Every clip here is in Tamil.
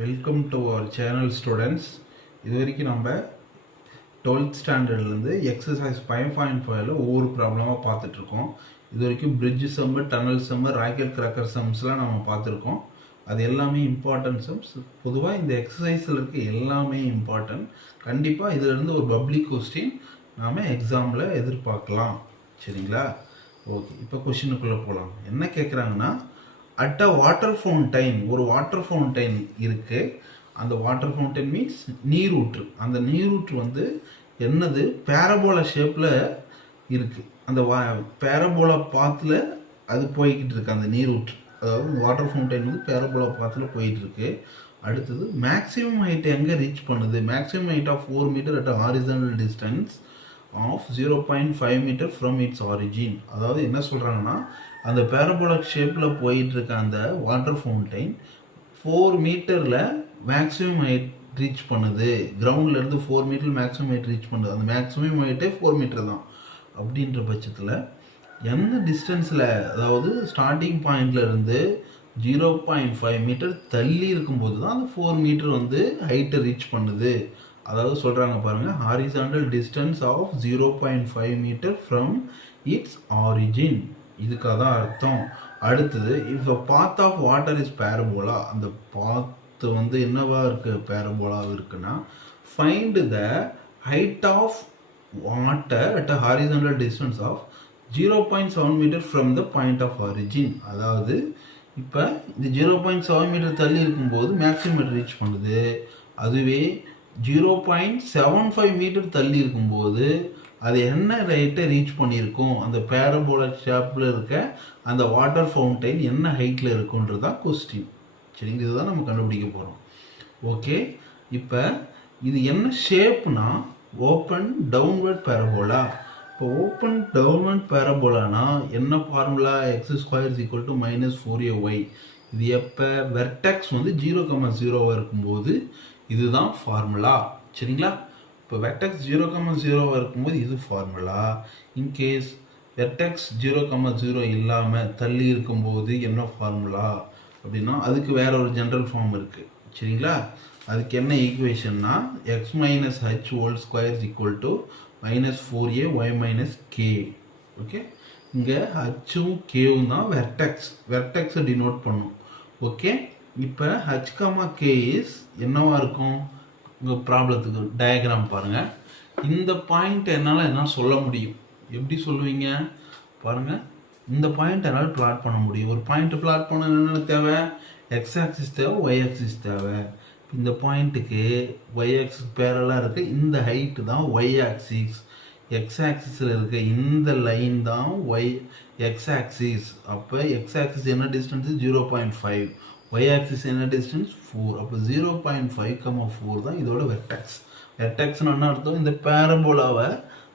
Welcome to our channel students. இது வரைக்கும் நம்ம 12th ஸ்டாண்டர்ட்லேருந்து எக்ஸசைஸ் 5.5ல் ஒவ்வொரு ப்ராப்ளமாக பார்த்துட்ருக்கோம். இது வரைக்கும் பிரிட்ஜ் சம்மு, டனல் சம்மு, ராக்கெட் கிராக்கர் சம்ஸ்லாம் நம்ம பார்த்துருக்கோம். அது எல்லாமே இம்பார்ட்டன்ட் சம்ஸ். பொதுவாக இந்த எக்ஸசைஸில் இருக்க எல்லாமே இம்பார்ட்டன்ட். கண்டிப்பாக இதிலேருந்து ஒரு பப்ளிக் கொஸ்டின் நாம் எக்ஸாமில் எதிர்பார்க்கலாம். சரிங்களா? ஓகே, இப்போ கொஷினுக்குள்ளே போகலாம். என்ன கேட்குறாங்கன்னா, அட் அ வாட்டர் ஃபவுண்டைன், ஒரு வாட்டர் ஃபவுண்டைன் இருக்குது. அந்த வாட்டர் ஃபவுண்டைன் மீன்ஸ் நீரூற்று. அந்த நீரூற்று வந்து என்னது, பேரபோலா ஷேப்பில் இருக்குது. அந்த பேரபோலா பாத்தில் அது போய்கிட்டு இருக்கு. அந்த நீரூற்று, அதாவது வாட்டர் ஃபவுண்டைன் வந்து பேரபோலா பாத்தில் போயிட்டுருக்கு. அடுத்தது மேக்ஸிமம் ஹைட் எங்கே ரீச் பண்ணுது? Maximum height of 4 metre at horizontal distance of 0.5 metre from its origin. அதாவது என்ன சொல்கிறாங்கன்னா, அந்த பேரபோலிக் ஷேப்பில் போயிட்டுருக்க அந்த வாட்டர் ஃபவுண்டைன் 4 மீட்டரில் மேக்ஸிமம் ஹைட் ரீச் பண்ணுது. கிரவுண்ட்லேருந்து 4 மீட்டர் மேக்ஸிமம் ஹைட் ரீச் பண்ணுது. அந்த மேக்ஸிமம் ஹைட்டே 4 மீட்டர் தான். அப்படின்ற பட்சத்தில் என்ன டிஸ்டன்ஸில், அதாவது ஸ்டார்டிங் பாயிண்ட்லேருந்து 0.5 மீட்டர் தள்ளி இருக்கும்போது தான் அந்த 4 மீட்டர் வந்து ஹைட்டை ரீச் பண்ணுது. அதாவது சொல்கிறாங்க பாருங்கள், horizontal distance of 0.5 metre from its origin. இதுக்காக தான் அர்த்தம். அடுத்தது, if a path of water is parabola, அந்த பாத்து வந்து என்னவா இருக்குது, பேரபோலாக இருக்குன்னா, find the height of water at a horizontal distance of 0.7 metre from the point of origin. அதாவது இப்போ இந்த 0.7 மீட்டர் தள்ளி இருக்கும்போது மேக்ஸிமம் ரீச் பண்ணுது. அதுவே 0.75 மீட்டர் தள்ளி இருக்கும்போது அது என்ன ரேட்டை ரீச் பண்ணியிருக்கும், அந்த பேரபோலிக் ஷேப்பில் இருக்க அந்த வாட்டர் ஃபவுண்டைன் என்ன ஹைட்டில் இருக்குன்றது தான் கொஸ்டின். சரிங்க, இதுதான் நம்ம கண்டுபிடிக்க போகிறோம். ஓகே, இப்போ இது என்ன ஷேப்னா ஓப்பன் டவுன்வர்ட் பேரபோலா. இப்போ ஓப்பன் டவுன்வர்ட் பேரபோலானா என்ன ஃபார்முலா? x² = -4ay. இது எப்போ வெர்டெக்ஸ் வந்து 0,0 இருக்கும்போது இதுதான் ஃபார்முலா. சரிங்களா? இப்போ வெர்டெக்ஸ் 0,0 இருக்கும்போது இது ஃபார்முலா. இன்கேஸ் வெர்டெக்ஸ் 0,0 இல்லாமல் தள்ளி இருக்கும்போது என்ன ஃபார்முலா அப்படின்னா, அதுக்கு வேற ஒரு ஜென்ரல் ஃபார்ம் இருக்குது. சரிங்களா? அதுக்கு என்ன ஈக்குவேஷன்னா, x - h² = -4ay - k. Okay, இங்கே ஹச்சும் கேவும் தான் வெர்டெக்ஸை டினோட் பண்ணும். ஓகே, இப்போ h, k இஸ் என்னவா இருக்கும்? உங்கள் ப்ராப்ளத்துக்கு டயக்ராம் பாருங்கள். இந்த பாயிண்ட் என்னால் என்ன சொல்ல முடியும்? எப்படி சொல்லுவீங்க பாருங்கள். இந்த பாயிண்ட் என்னால் பிளாட் பண்ண முடியும். ஒரு பாயிண்ட்டை பிளாட் பண்ண என்னென்ன தேவை? எக்ஸ் ஆக்சிஸ் தேவை, ஒய் ஆக்சிஸ் தேவை. இந்த பாயிண்ட்டுக்கு ஒய் ஆக்சிஸ் பேரலாக இருக்க இந்த ஹைட்டு தான் ஒய் ஆக்சிஸ். எக்ஸ் ஆக்சிஸில் இருக்க இந்த லைன் தான் எக்ஸ் ஆக்சிஸ். அப்போ எக்ஸ் ஆக்சிஸ் என்ன டிஸ்டன்ஸு? 0.5. ஒய் ஆக்சிஸ் என்ன டிஸ்டன்ஸ்? 4. அப்போ 0.5,4 தான் இதோட வெர்டெக்ஸ். வெர்டெக்ஸ்னு என்ன அர்த்தம்? இந்த பேரபோலாவை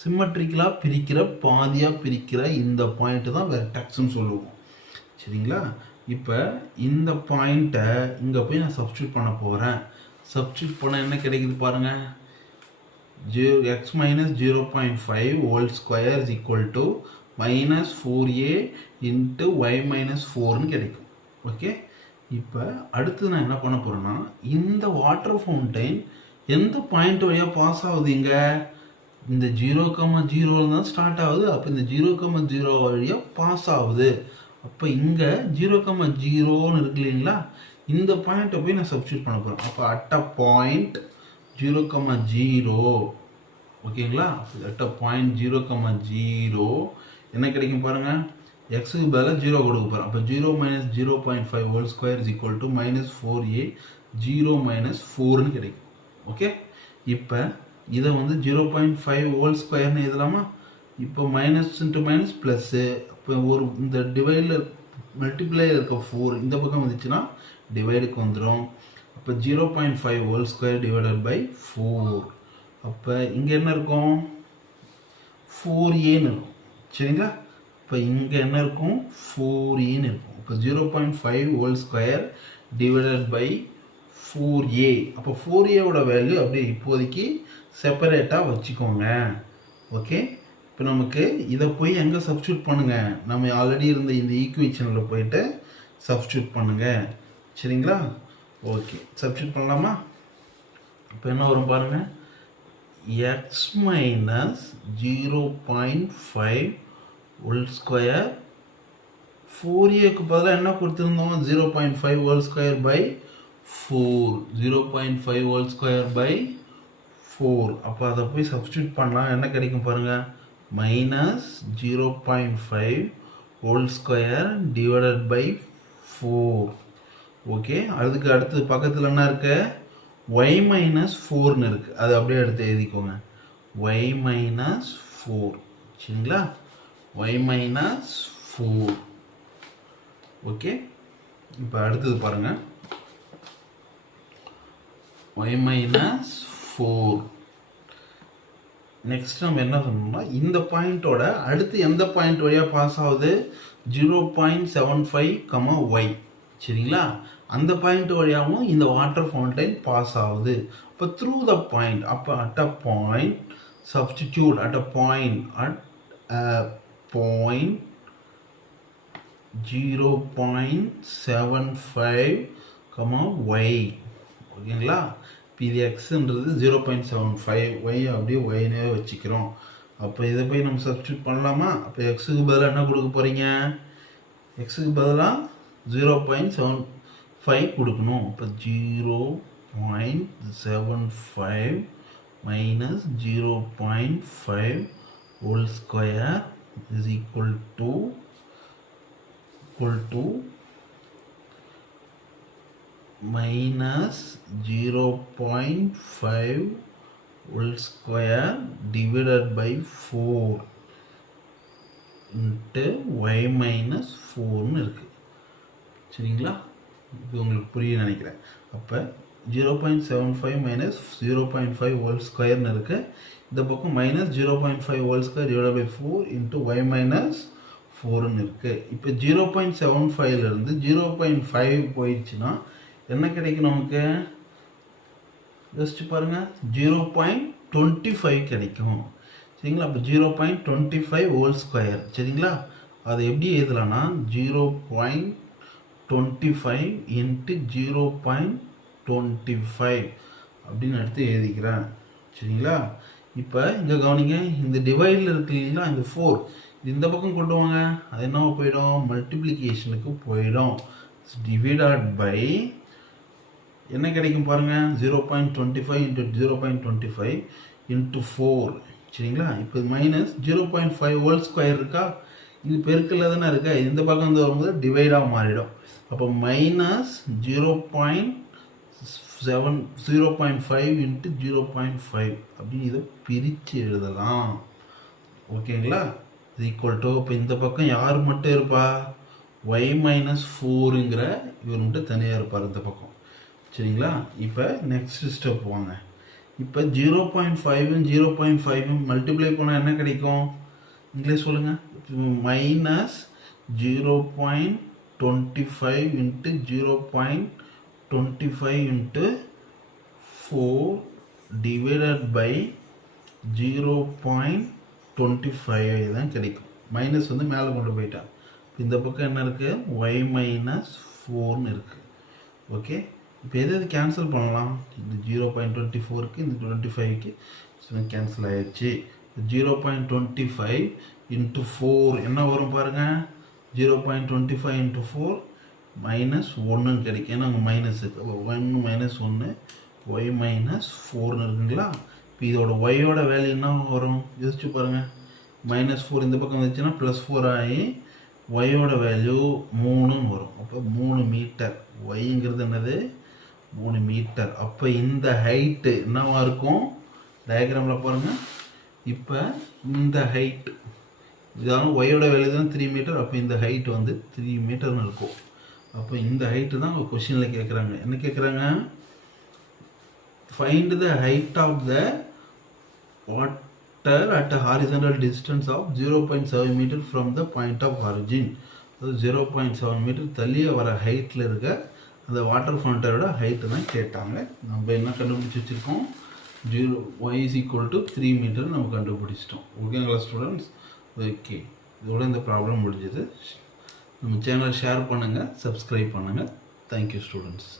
சிம்மெட்ரிக்கலாக பிரிக்கிற, பாதியாக பிரிக்கிற இந்த பாயிண்ட்டு தான் வெர்டெக்ஸ்னு சொல்லுவோம். சரிங்களா? இப்போ இந்த பாயிண்ட்டை இங்கே போய் நான் சப்ஸ்டியூட் பண்ண போகிறேன். சப்ஸ்டியூட் பண்ண என்ன கிடைக்குது பாருங்கள். x - 0.5² = -4a × y - 4ன்னு கிடைக்கும். ஓகே, இப்போ அடுத்து நான் என்ன பண்ண போகிறேன்னா, இந்த வாட்டர் ஃபவுண்டைன் எந்த பாயிண்ட் வழியாக பாஸ் ஆகுது? இங்கே இந்த 0,0 தான் ஸ்டார்ட் ஆகுது. அப்போ இந்த 0,0 வழியாக பாஸ் ஆகுது. அப்போ இங்கே 0,0ன்னு இருக்கு இல்லைங்களா? இந்த பாயிண்ட்டை போய் நான் சப்ஸ்டியூட் பண்ண போகிறேன். அப்போ அட் அ பாயிண்ட் 0,0, ஓகேங்களா? அட் அ பாயிண்ட் 0,0 என்ன கிடைக்கும் பாருங்கள். எக்ஸுக்கு பதிலாக 0 கொடுக்க போகிறோம். அப்போ 0 - 0.5² = -4a 0 - 4ன்னு கிடைக்கும். ஓகே, இப்போ இதை வந்து 0.5² எழுதலாமா? இப்போ மைனஸ் இன்ட்டு மைனஸ் ப்ளஸ்ஸு. இப்போ ஒரு இந்த டிவைடில் மல்டிப்ளை இருக்க 4 இந்த பக்கம் வந்துச்சுன்னா டிவைடுக்கு வந்துடும். அப்போ 0.5² / 4. அப்போ இங்கே என்ன இருக்கும்? 4aன்னு இருக்கும். சரிங்களா? இப்போ இங்கே என்ன இருக்கும்? 4aன்னு இருக்கும். இப்போ 0.5² / 4a. அப்போ 4aவோட வேல்யூ அப்படியே இப்போதைக்கு செப்பரேட்டாக வச்சுக்கோங்க. ஓகே, இப்போ நமக்கு இதை போய் எங்கே சப்ஸ்டியூட் பண்ணுங்கள்? நம்ம ஆல்ரெடி இருந்த இந்த ஈக்குவேஷனில் போயிட்டு சப்ஸ்டியூட் பண்ணுங்கள். சரிங்களா? ஓகே, சப்ஸ்டியூட் பண்ணலாமா? இப்போ என்ன வரும் பாருங்கள், X minus 0.5 whole square 4a பதிலாக என்ன கொடுத்துருந்தோம், 0.5 whole square by 4, 0.5 whole square by 4. அப்போ அதை போய் சப்ஸ்டியூட் பண்ணால் என்ன கிடைக்கும் பாருங்கள், minus 0.5 whole square divided by 4. Okay, அதுக்கு அடுத்தது பக்கத்தில் என்ன இருக்கு, y மைனஸ் 4ன்னு இருக்குது, அது அப்படியே எடுத்து எழுதிக்கோங்க, y மைனஸ் 4. சரிங்களா, y மைனஸ் 4. ஓகே, இப்போ அடுத்தது பாருங்கள், y மைனஸ் 4. நெக்ஸ்ட் நம்ம என்ன பண்ணணும்னா, இந்த பாயிண்ட்டோட அடுத்து எந்த பாயிண்ட் வழியாக பாஸ் ஆகுது, 0.75, y. சரிங்களா, அந்த பாயிண்ட் வழியாகவும் இந்த வாட்டர் ஃபவுண்டைன் பாஸ் ஆகுது. இப்போ த்ரூ த பாயிண்ட், அப்போ at a point substitute at a point 0.75, y. ஓகேங்களா, இப்போ இது எக்ஸுன்றது 0.75, y அப்படியே ஒய்னே வச்சுக்கிறோம். அப்போ இதை போய் நம்ம சப்ஸ்டியூட் பண்ணலாமா? அப்போ எக்ஸுக்கு பதிலாக என்ன கொடுக்க போகிறீங்க, எக்ஸுக்கு பதிலாக 0.75 கொடுக்கணும். இப்போ 0.75 minus 0.5 whole square is equal to minus 0.5 whole square divided by 4 into y minus 4ன்னு இருக்குது. சரிங்களா, இது உங்களுக்கு புரிய நினைக்கிறேன். அப்போ 0.75 மைனஸ் 0.5 ஹோல் ஸ்கொயர்னு இருக்குது, இந்த பக்கம் minus 0.5 whole square divide by 4 into y minus 4ன்னு இருக்குது. இப்போ 0.75லேருந்து 0.5 போயிடுச்சுன்னா என்ன கிடைக்கும் நமக்கு, யோசிச்சு பாருங்கள், 0.25 கிடைக்கும். சரிங்களா, அப்போ 0.25 ஹோல் ஸ்கொயர். சரிங்களா, அதை எப்படி எழுதலாம்னா 0.25 இன்ட்டு 0.25 அப்படின்னு எடுத்து எழுதிக்கிறேன். சரிங்களா, இப்போ இங்கே கவனிங்க, இந்த டிவைடில் இருக்கு இல்லைங்களா, இந்த 4 இந்த பக்கம் கொண்டு வாங்க, அது என்ன போயிடும், மல்டிப்ளிகேஷனுக்கு போயிடும். டிவைடட் பை என்ன கிடைக்கும் பாருங்கள், 0.25 இன்ட்டு 0.25 இன்ட்டு 4. சரிங்களா, இப்போ மைனஸ் 0.5 ஹோல் ஸ்கொயர் இருக்கா, இது பெருக்கில் தானே இருக்கா, இந்த பக்கம் வந்து வரும்போது டிவைடாக மாறிடும். அப்போ மைனஸ் 0.5 இன்ட்டு 0.5 அப்படின்னு இதை பிரித்து எழுதலாம். ஓகேங்களா, இது ஈக்குவல் டு, இப்போ இந்த பக்கம் யார் மட்டும் இருப்பா, y மைனஸ் 4ங்கிற இவர் மட்டும் தனியாக இருப்பார் இந்த பக்கம். சரிங்களா, இப்போ நெக்ஸ்ட் ஸ்டெப் வாங்க. இப்போ 0.5ம் 0.5ம் மல்டிப்ளை பண்ணால் என்ன கிடைக்கும், இங்கிலீஷ் சொல்லுங்கள், minus 0.25 into 0.25 into 4 divided by 0.25 தான் கிடைக்கும். மைனஸ் வந்து மேலே கொண்டு போயிட்டான். இந்த பக்கம் என்ன இருக்குது, y மைனஸ் 4ன்னு இருக்குது. ஓகே, இப்போ எது கேன்சல் பண்ணலாம், இந்த 0.24க்கு இந்த 25க்கு கேன்சல் ஆகிடுச்சு. 0.25 இன்ட்டு 4 என்ன வரும் பாருங்கள், 0.25 இன்ட்டு 4 மைனஸ் 1ன்னு கிடைக்கும். ஏன்னா அங்கே மைனஸ் இருக்குது, 1 மைனஸ் 1 y மைனஸ் 4ன்னு இருக்குங்களா. இப்போ இதோட ஒய்யோட வேல்யூ என்ன வரும், யோசிச்சு பாருங்கள், மைனஸ் 4 இந்த பக்கம் வந்துச்சுன்னா ப்ளஸ் 4 ஆகி ஒய்யோட வேல்யூ 3ன்னு வரும். அப்போ 3 மீட்டர், ஒய்ங்கிறது என்னது 3 மீட்டர். அப்போ இந்த ஹைட்டு என்னவா இருக்கும், டயக்ராமில் பாருங்கள், இப்போ இந்த ஹைட் இதாலும் ஒய்யோட வேல்யூ தான் 3 மீட்டர். அப்போ இந்த ஹைட் வந்து 3 மீட்டர்னு இருக்கும். அப்போ இந்த ஹைட்டு தான் உங்கள் கொஷினில் கேட்குறாங்க. என்ன கேட்குறாங்க, find the height of the water at a horizontal distance of 0.7 metre from the point of origin. அதாவது 0.7 மீட்டர் தள்ளிய வர ஹைட்டில் இருக்க அந்த வாட்டர் ஃபவுண்டனோட ஹைட்டு தான் கேட்டாங்க. நம்ம என்ன கண்டுபிடிச்சி வச்சுருக்கோம், y is equal to 3 metre நம்ம கண்டுபிடிச்சிட்டோம். ஓகேங்களா ஸ்டூடெண்ட்ஸ், ஓகே, இதோட இந்த ப்ராப்ளம் முடிஞ்சது. நம்ம சேனலை ஷேர் பண்ணுங்கள், சப்ஸ்கிரைப் பண்ணுங்கள். Thank you students.